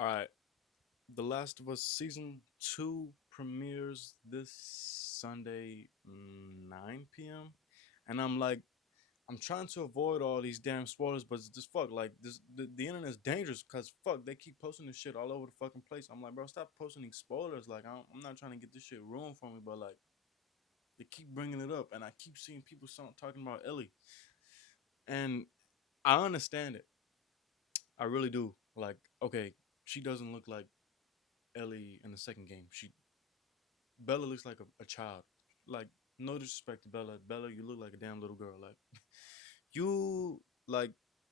All right, The Last of Us season 2 premieres this Sunday, 9 p.m. And I'm like, I'm trying to avoid all these damn spoilers, but it's just fuck. Like this, the internet is dangerous because fuck, they keep posting this shit all over the fucking place. I'm like, bro, stop posting these spoilers. Like, I'm not trying to get this shit ruined for me, but like, they keep bringing it up, and I keep seeing people talking about Ellie, and I understand it. I really do. Like, okay, she doesn't look like Ellie in the second game. Bella looks like a child. Like, no disrespect to Bella. Bella, you look like a damn little girl. Like, you like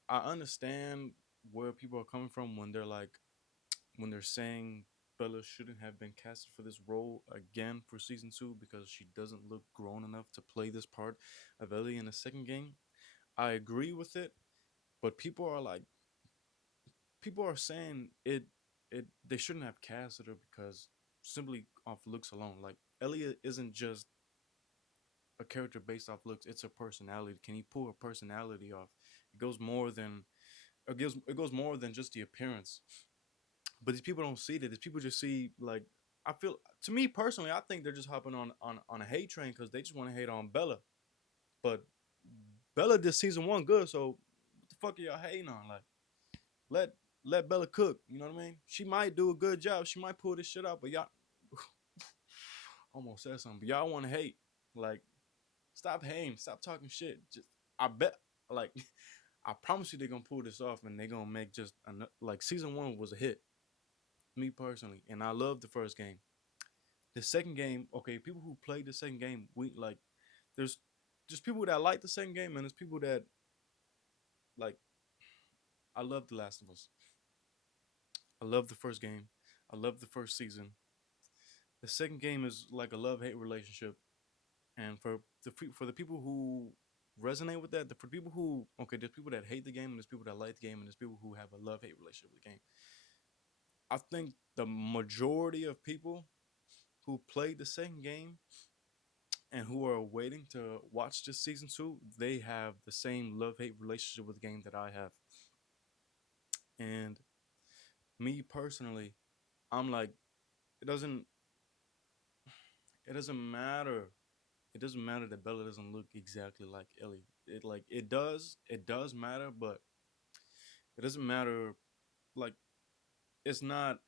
I understand where people are coming from when they're like when they're saying Bella shouldn't have been casted for this role again for season two because she doesn't look grown enough to play this part of Ellie in the second game. I agree with it, but people are saying it they shouldn't have casted her because simply off looks alone. Like Ellie isn't just a character based off looks; it's a personality. Can you pull her personality off? It goes more than it goes more than just the appearance. But these people don't see that. These people just see like I feel to me personally, I think they're just hopping on a hate train because they just want to hate on Bella. But Bella did season one good, so what the fuck are y'all hating on? Like let let Bella cook. You know what I mean? She might do a good job. She might pull this shit out, but y'all almost said something. But y'all want to hate. Like stop hating. Stop talking shit. Just I bet like I promise you they're gonna pull this off and they're gonna make just like season one was a hit. Me personally, and I love the first game. The second game, okay, people who played the second game, we like there's just people that like the second game and there's people that like I love The Last of Us. I love the first game. I love the first season. The second game is like a love-hate relationship. And for the people who resonate with that, for people who okay, there's people that hate the game and there's people that like the game and there's people who have a love-hate relationship with the game. I think the majority of people who played the second game and who are waiting to watch this season two, they have the same love hate relationship with the game that I have. And me personally, I'm like, it doesn't it doesn't matter. It doesn't matter that Bella doesn't look exactly like Ellie. It does matter, but it doesn't matter like it's not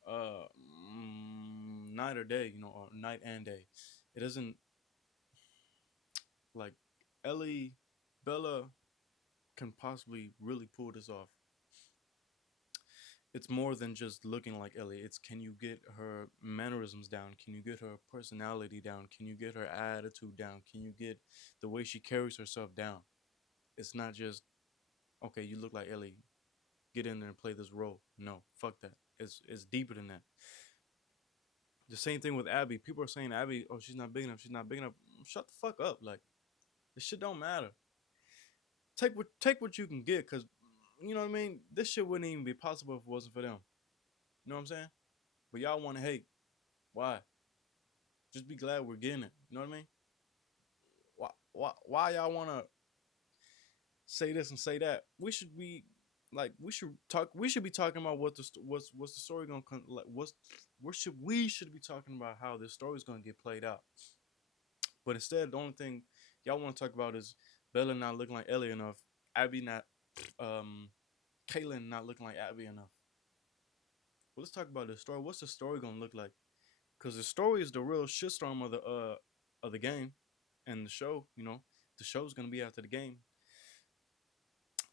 night or day, or night and day. It doesn't like Ellie Bella can possibly really pull this off. It's more than just looking like Ellie. It's can you get her mannerisms down? Can you get her personality down? Can you get her attitude down? Can you get the way she carries herself down? It's not just okay, you look like Ellie. Get in there and play this role. No, fuck that. It's deeper than that. The same thing with Abby. People are saying Abby, oh, she's not big enough. She's not big enough. Shut the fuck up. Like this shit don't matter. Take what you can get, cause you know what I mean. This shit wouldn't even be possible if it wasn't for them. You know what I'm saying? But y'all want to hate. Why? Just be glad we're getting it. You know what I mean? Why y'all want to say this and say that? We should be like we should talk. We should be talking about what's the story gonna like. We should be talking about how this story is gonna get played out. But instead, the only thing y'all want to talk about is Bella not looking like Ellie enough, Abby not, um, Kaitlyn not looking like Abby enough. Well, let's talk about the story. What's the story gonna look like? Because the story is the real shitstorm of the game and the show. The show's gonna be after the game.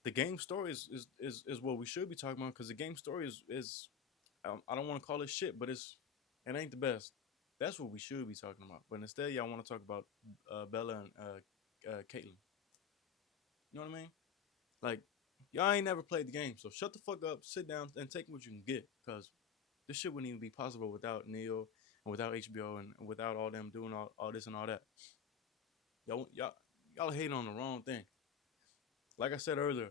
The game story is what we should be talking about because the game story is I don't want to call it shit, but it ain't the best. That's what we should be talking about. But instead, y'all want to talk about Bella and Kaitlyn. You know what I mean? Like y'all ain't never played the game, so shut the fuck up, sit down, and take what you can get. Because this shit wouldn't even be possible without Neo and without HBO and without all them doing all this and all that. Y'all hating on the wrong thing. Like I said earlier,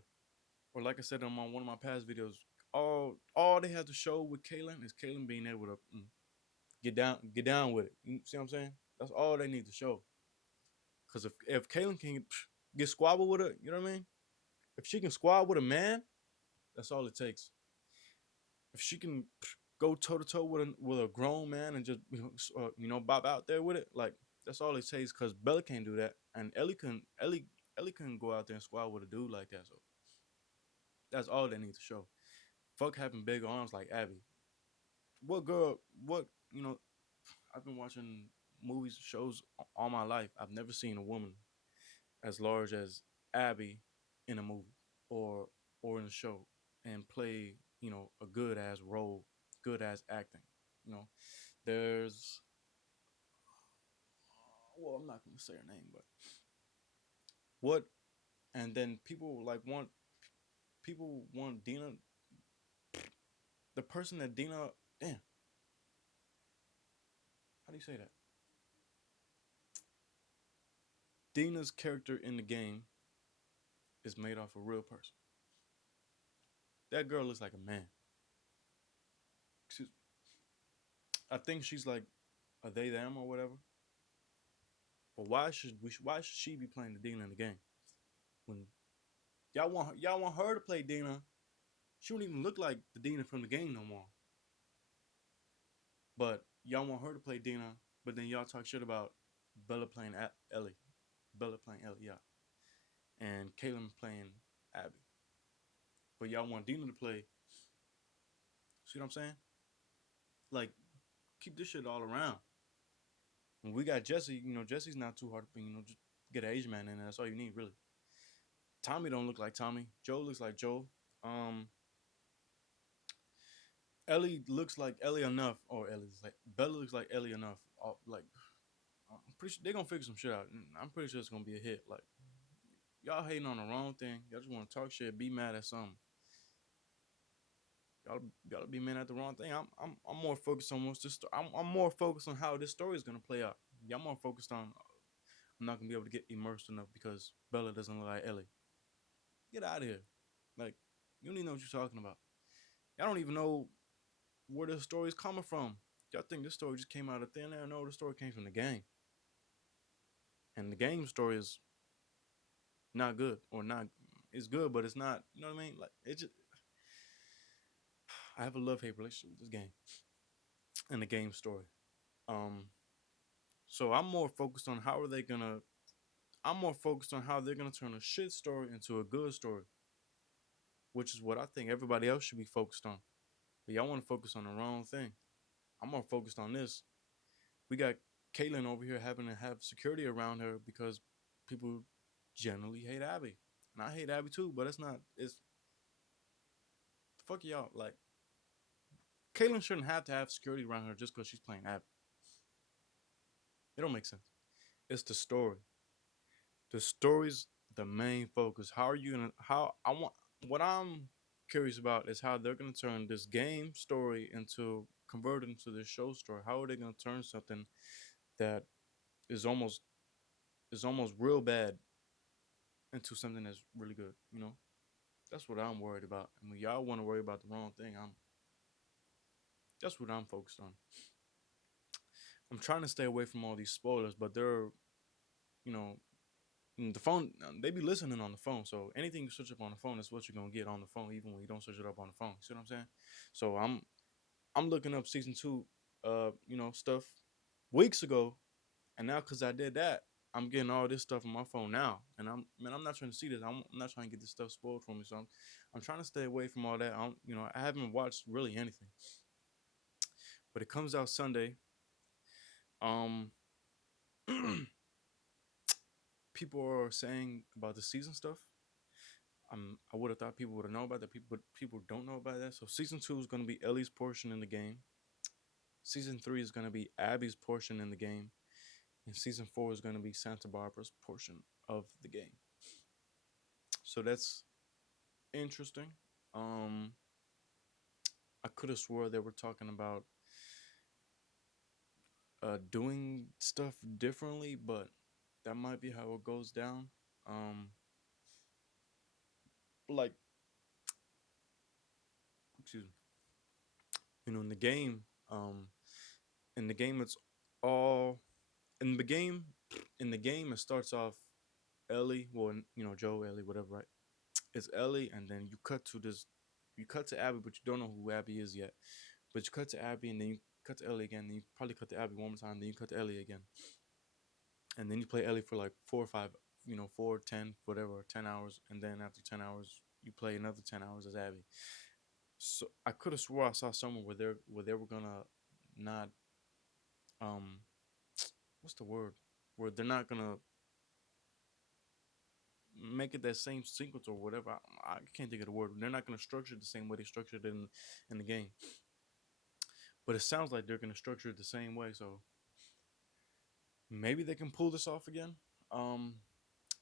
or like I said on one of my past videos, all they have to show with Kaitlyn is Kaitlyn being able to get down with it. You see what I'm saying? That's all they need to show. Because if Kaitlyn can get squabble with her, you know what I mean? If she can squabble with a man, that's all it takes. If she can go toe to toe with a grown man and just bob out there with it. Like that's all it takes because Bella can't do that, and Ellie couldn't go out there and squad with a dude like that. So that's all they need to show. Fuck having big arms like Abby. What girl? What you know? I've been watching movies, shows all my life. I've never seen a woman as large as Abby in a movie or in a show and play a good ass role, good ass acting. You know, there's well, I'm not gonna say her name, but what? And then people want Dina, the person that Dina. Damn, how do you say that? Dina's character in the game is made off a real person. That girl looks like a man. She's, I think she's like a they them or whatever. But why should she be playing the Dina in the game when y'all want her to play Dina? She don't even look like the Dina from the game no more. But y'all want her to play Dina, but then y'all talk shit about Bella playing Ellie, Bella playing Ellie, yeah, and Kaitlyn playing Abby. But y'all want Dina to play. See what I'm saying? Like keep this shit all around. When we got Jesse, Jesse's not too hard to just get an Asian man in there. That's all you need, really. Tommy don't look like Tommy. Joe looks like Joe. Um, Ellie looks like Ellie enough, or Ellie's like Bella looks like Ellie enough. Like I'm pretty sure they're gonna figure some shit out. I'm pretty sure it's gonna be a hit. Like y'all hating on the wrong thing. Y'all just want to talk shit, be mad at something. Y'all be mad at the wrong thing. I'm more focused on what's this. I'm more focused on how this story is gonna play out. Y'all more focused on. I'm not gonna be able to get immersed enough because Bella doesn't look like Ellie. Get out of here. Like you don't even know what you're talking about. Y'all don't even know where the story is coming from. Y'all think this story just came out of thin air? No, the story came from the game, and the game story is not good or not. It's good, but it's not. You know what I mean? Like it just. I have a love hate relationship with this game and the game story. Um, so I'm more focused on how are they gonna. I'm more focused on how they're gonna turn a shit story into a good story, which is what I think everybody else should be focused on. But y'all want to focus on the wrong thing. I'm more focused on this. We got Kaitlyn over here having to have security around her because people generally hate Abby. And I hate Abby too, but it's not, it's, fuck y'all. Like, Kaitlyn shouldn't have to have security around her just because she's playing Abby. It don't make sense. It's the story. The story's the main focus. How are you gonna, what I'm curious about is how they're gonna turn this game story into, convert it into this show story. How are they gonna turn something that is almost real bad into something that's really good. That's what I'm worried about. And when y'all want to worry about the wrong thing, that's what I'm focused on. I'm trying to stay away from all these spoilers, but they're, you know, the phone, they be listening on the phone. So anything you search up on the phone is what you're gonna get on the phone, even when you don't search it up on the phone. See what I'm saying? So I'm looking up season two, stuff weeks ago, and now because I did that, I'm getting all this stuff on my phone now, and I'm not trying to see this. I'm not trying to get this stuff spoiled for me. So I'm trying to stay away from all that. I haven't watched really anything, but it comes out Sunday. Um, people are saying about the season stuff. I would have thought people would have known about that. People don't know about that. So season two is going to be Ellie's portion in the game. Season three is going to be Abby's portion in the game, and season four is going to be Santa Barbara's portion of the game. So that's interesting. Um, I could have swore they were talking about doing stuff differently, but that might be how it goes down. Um, like, excuse me. In the game, in the game, it's all in the game. In the game, it starts off Ellie, well, Joe, Ellie, whatever, right? It's Ellie, and then you cut to Abby, but you don't know who Abby is yet. But you cut to Abby and then you cut to Ellie again. Then you probably cut to Abby one more time. Then you cut to Ellie again, and then you play Ellie for like 4 or 5, 4, 10, whatever, 10 hours, and then after 10 hours, you play another 10 hours as Abby. So I could have swore I saw somewhere where they were gonna not um what's the word, where they're not gonna make it that same sequence or whatever. I can't think of the word. They're not gonna structure it the same way they structured it in the game. But it sounds like they're gonna structure it the same way. So maybe they can pull this off again. Um,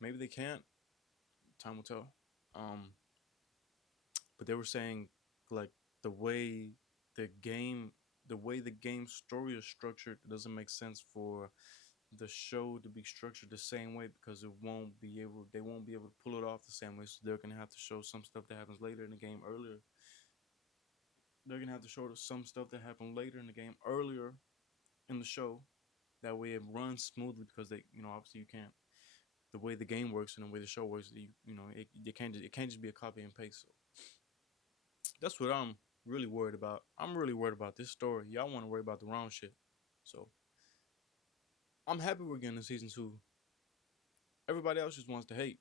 maybe they can't. Time will tell. Um, but they were saying like the way the game, the way the game story is structured, it doesn't make sense for the show to be structured the same way because they won't be able to pull it off the same way. So they're gonna have to show some stuff that happens later in the game earlier. They're gonna have to show some stuff that happened later in the game earlier in the show. That way it runs smoothly because obviously you can't, the way the game works and the way the show works, it can't just be a copy and paste. So that's what I'm really worried about. I'm really worried about this story. Y'all want to worry about the wrong shit. So I'm happy we're getting a season two. Everybody else just wants to hate.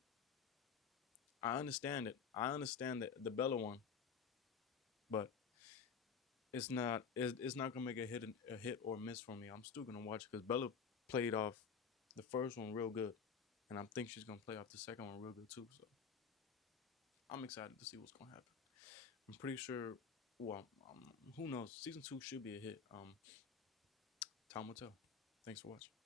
I understand it. I understand the Bella one, but it's not gonna make a hit or miss for me. I'm still gonna watch it because Bella played off the first one real good, and I think she's gonna play off the second one real good too. So I'm excited to see what's gonna happen. I'm pretty sure. Well, who knows? Season two should be a hit. Time will tell. Thanks for watching.